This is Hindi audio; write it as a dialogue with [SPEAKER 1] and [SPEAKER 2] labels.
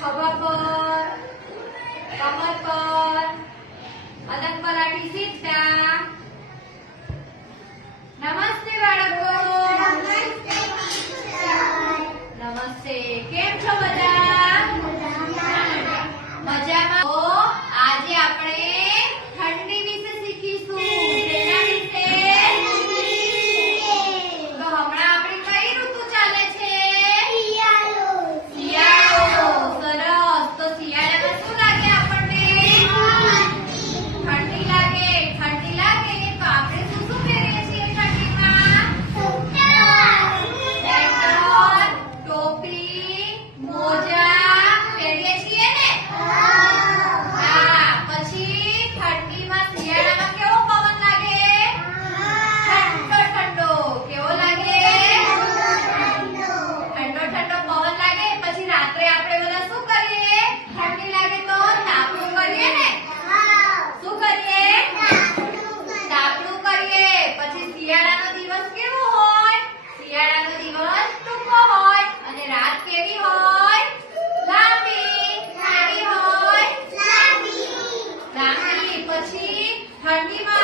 [SPEAKER 1] खबर पर कमर पर अलग पराठी सीट 海狸们